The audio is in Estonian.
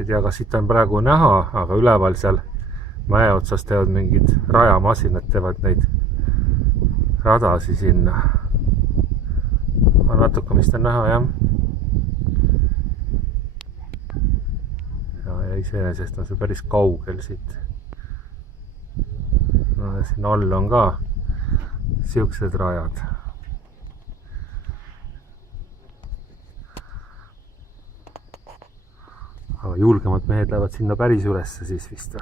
ei tea, kas siit on praegu näha, aga üleval seal mäe otsas teevad mingid rajamasinad, teevad neid radasi sinna. Natuke vist on näha, jah. Ja iseenesest on see päris kaugel siit. No, siin all on ka siuksed rajad. Aga julgemad mehed lähevad sinna päris ülesse siis vist.